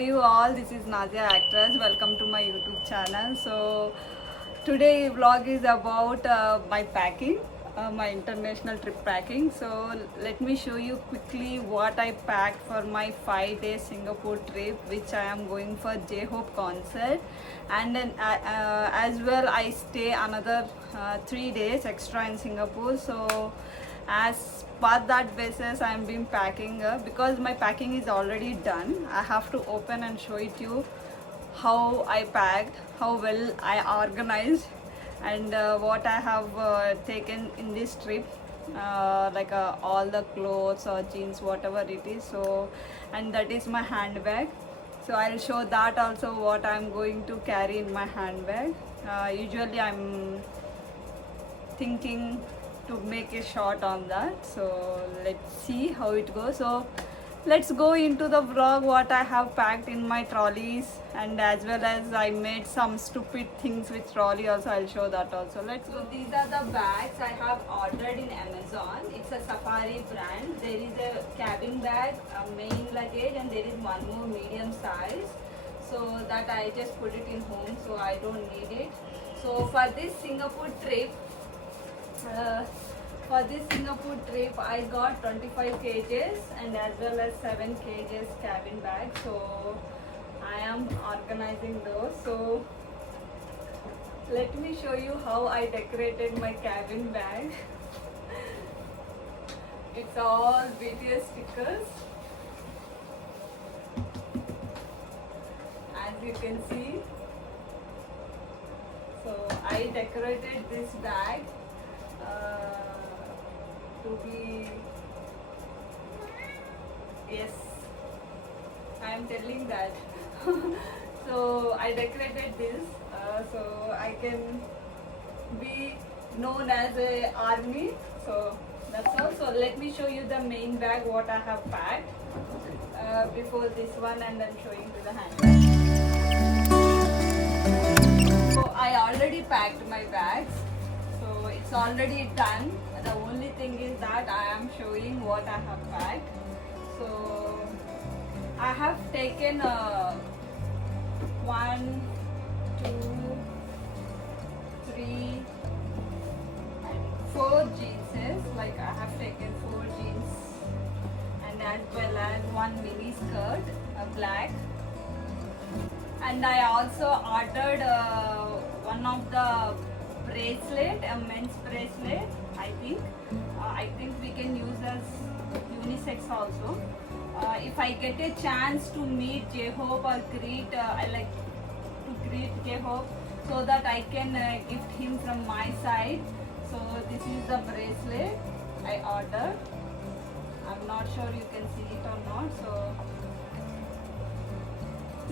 you all? This is Nazia Actress. Welcome to my YouTube channel. So today vlog is about my packing, my international trip packing. So let me show you quickly what I packed for my 5-day Singapore trip, which I am going for J-Hope concert, and then as well I stay another 3 days extra in Singapore. So as per that basis I am been packing because my packing is already done. I have to open and show it you how I packed, how well I organized, and what I have taken in this trip, like all the clothes or jeans, whatever it is. So, and that is my handbag. So I'll show that also what I'm going to carry in my handbag. Usually I'm thinking to make a shot on that, so let's see how it goes. So let's go into the vlog what I have packed in my trolleys, and as well as I made some stupid things with trolley also. I'll show that also. Let's go. These are the bags I have ordered in Amazon. It's a Safari brand. There is a cabin bag, a main luggage, and there is one more medium size, so that I just put it in home, so I don't need it. So for this Singapore trip, I got 25 kgs and as well as 7 kgs cabin bag. So I am organizing those. So let me show you how I decorated my cabin bag. It's all BTS stickers, as you can see. So I decorated this bag to be, yes, I am telling that. So I decorated this so I can be known as a army. So that's all. So let me show you the main bag what I have packed before this one, and then showing to the handbag. So I already packed my bags, so it's already done. The only thing is that I am showing what I have packed. So I have taken 1, 2, 3 and 4 jeans. Like I have taken 4 jeans, and as well as 1 mini skirt, black. And I also ordered one of the bracelet, a men's bracelet. I think we can use as unisex also. If I get a chance to meet J-Hope or greet, I like to greet J-Hope so that I can gift him from my side. So this is the bracelet I ordered. I'm not sure you can see it or not. So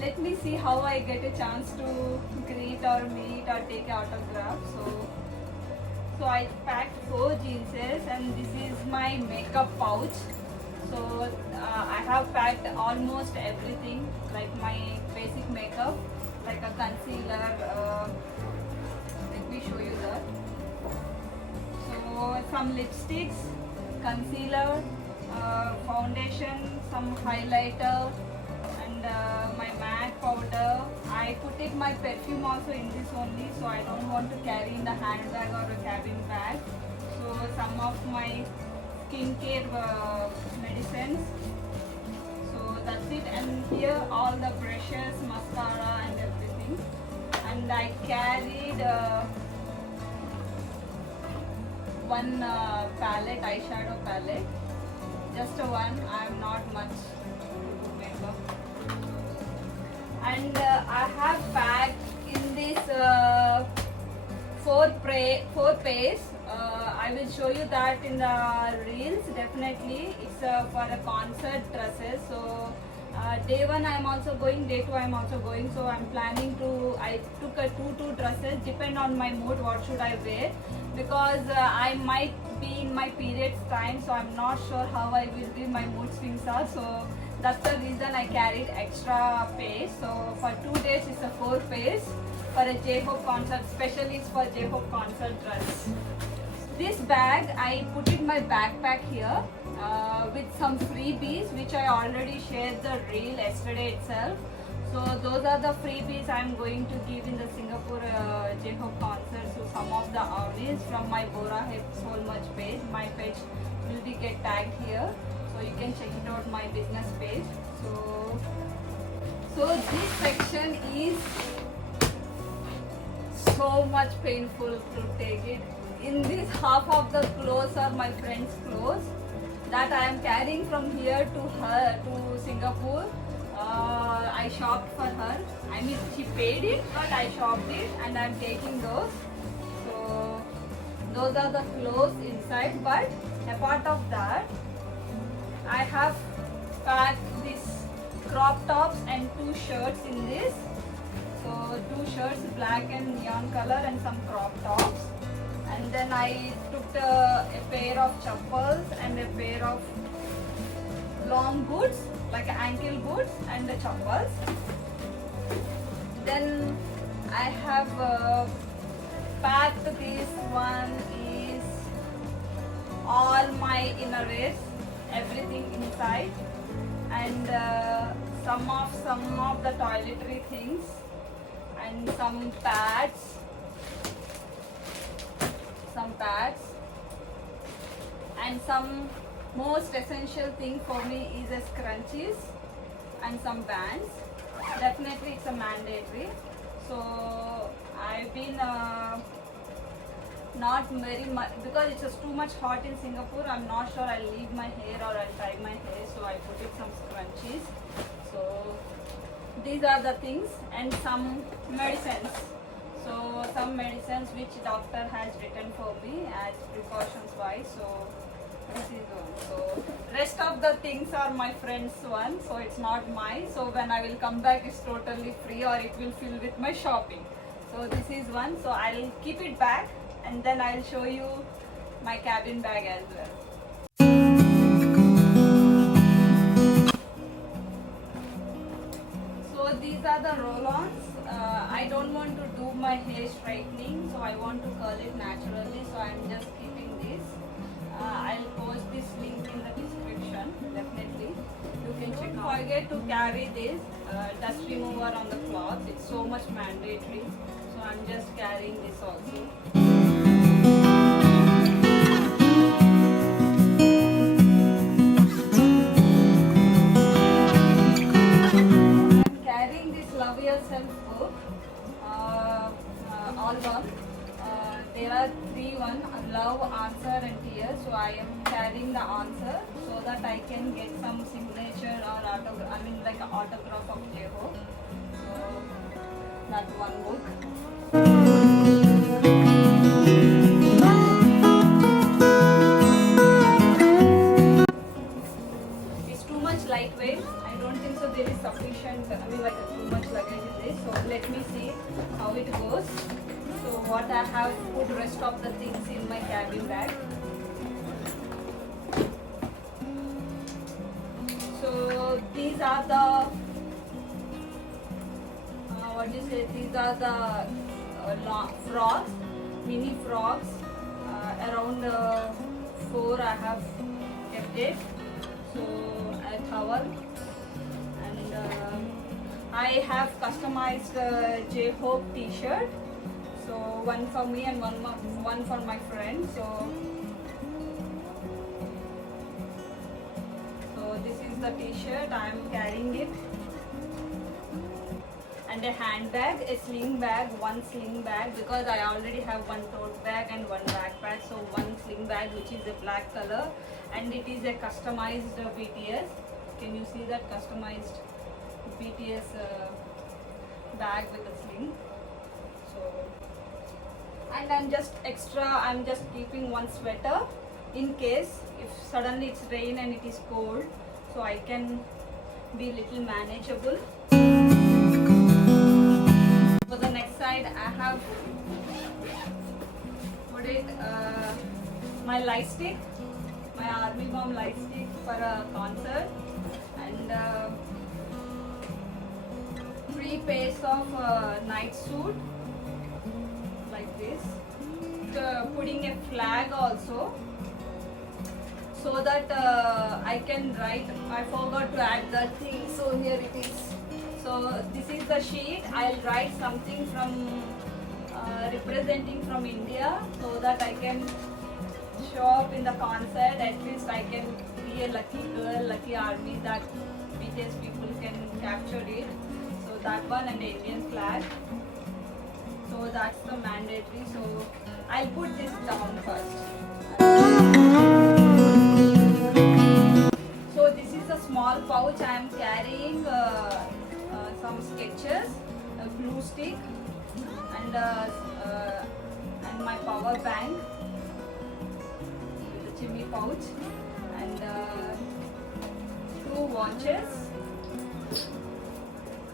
let me see how I get a chance to greet or meet or take autograph. So I packed 4 jeans, and this is my makeup pouch. So I have packed almost everything, like my basic makeup, like a concealer. Let me show you that. So some lipsticks, concealer, foundation, some highlighter, and my MAC powder. I put it my perfume also in this only, so I don't want to carry in the handbag or a cabin bag. So some of my skincare medicines. So that's it. And here all the brushes, mascara and everything. And I carried one palette, eyeshadow palette. Just one. I am not much into makeup. And I have packed in this 4 pairs. I will show you that in the reels. Definitely it's for a concert dresses. So day 1 I am also going, day 2 I am also going. So I'm planning to, I took a 2 dresses, depend on my mood what should I wear, because I might be in my periods time, so I'm not sure how I will be, my mood swings are. So that's the reason I carried extra pairs. So for 2 days it's a 4 pairs for a J-Hope concert, especially it's for J-Hope concert dress. This bag I put in my backpack here. with some freebies which I already shared the reel yesterday itself. So those are the freebies I'm going to give in the Singapore J-Hope concert. So some of the armies from my Bora Head So Much page. My page will be get tagged here, so you can check it out my business page. So this section is so much painful to take it. In this half of the clothes are my friend's clothes that I am carrying from here to her to Singapore. I shopped for her. I mean, she paid it, but I shopped it, and I'm taking those. So those are the clothes inside. But apart of that, I have packed these crop tops and 2 shirts in this. So 2 shirts, black and neon color, and some crop tops. And then I took a pair of chappals and a pair of long boots, like ankle boots and the chappals. Then I have packed this one is all my innerwears, everything inside, and some of the toiletry things, and some pads, and some most essential thing for me is a scrunchies and some bands. Definitely it's a mandatory. So I've been not very much, because it's just too much hot in Singapore. I'm not sure I'll leave my hair or I'll tie my hair, so I put it some scrunchies. So these are the things, and some medicines. So some medicines which doctor has written for me as precautions wise. So this is one. So rest of the things are my friend's one, so it's not mine. So when I will come back, it's totally free, or it will fill with my shopping. So this is one. So I'll keep it back, and then I'll show you my cabin bag as well. So these are the roll-ons. I don't want to do my hair straightening, so I want to curl it naturally. So I'm just keeping this. I'll post this link in the description. Definitely, you can check out. Don't forget to carry this dust remover on the cloth. It's so much mandatory. So I'm just carrying this also. Love Yourself book, album. There are 3 one, love, answer and tears. So I am carrying the answer so that I can get some signature or autograph. I mean, like an autograph of J-Hope. So that one book. It's too much lightweight. I don't think so there is sufficient, I mean, like too much luggage in this. So let me see how it goes. So what I have put rest of the things in my cabin bag. So these are the these are the frogs, mini frogs. Around 4 I have kept it. So a towel, and I have customized J-Hope t-shirt. So one for me and one for my friend. So this is the t-shirt. I am carrying it. And a handbag, a sling bag, one sling bag, because I already have one tote bag and one backpack. So one sling bag which is a black color, and it is a customized BTS. Can you see that customized BTS bag with a sling? So, and I'm just keeping one sweater in case if suddenly it's rain and it is cold, so I can be little manageable. For the next side, I have put it my light stick, my Army Bomb light stick for a concert, and 3 pairs of night suit like this. Putting a flag also. so that I can write. I forgot to add that thing, so here it is. So this is the sheet. I'll write something from representing from India, so that I can show up in the concert. At least I can be a lucky girl, lucky army, that BTS people can capture it. So that one, and the Indian flag. So that's the mandatory. So I'll put this down first. So this is a small pouch. I am carrying some sketches, a glue stick, and my power bank, the chimney pouch, and 2 watches,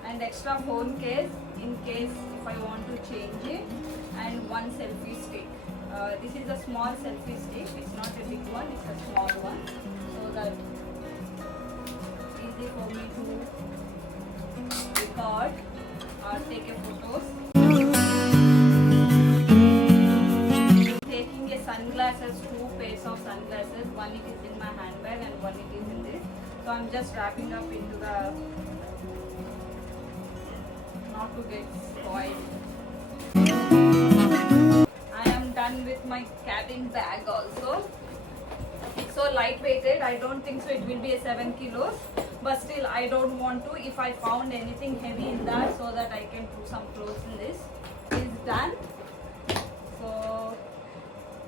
and extra phone case in case if I want to change it, and 1 selfie stick. This is a small selfie stick. It's not a big one. It's a small one, so that easy for me to record or take a photos. Taking a sunglasses, 2 pairs of sunglasses. One it is in my handbag and one it is in this. So I'm just wrapping up into the, not to get spoiled. I am done with my cabin bag also. It's so lightweighted. I don't think so it will be a 7 kilos, but still I don't want to. If I found anything heavy in that, so that I can put some clothes in this. It's done. So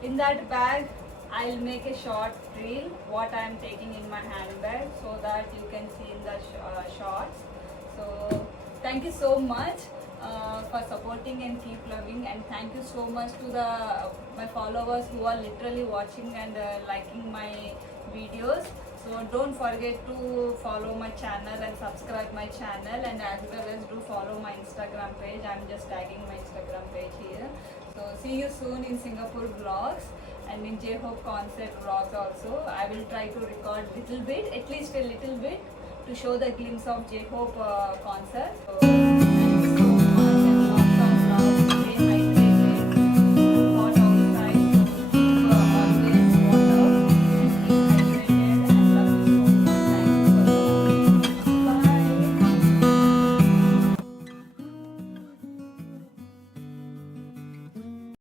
in that bag I'll make a short reel what I am taking in my handbag, so that you can see in the shorts. So thank you so much for supporting and keep loving, and thank you so much to my followers who are literally watching and liking my videos. So don't forget to follow my channel and subscribe my channel, and as well as do follow my Instagram page. I'm just tagging my Instagram page here. So see you soon in Singapore vlogs and in J-Hope concert vlogs also. I will try to record little bit, at least a little bit, to show the glimpse of J-Hope concert.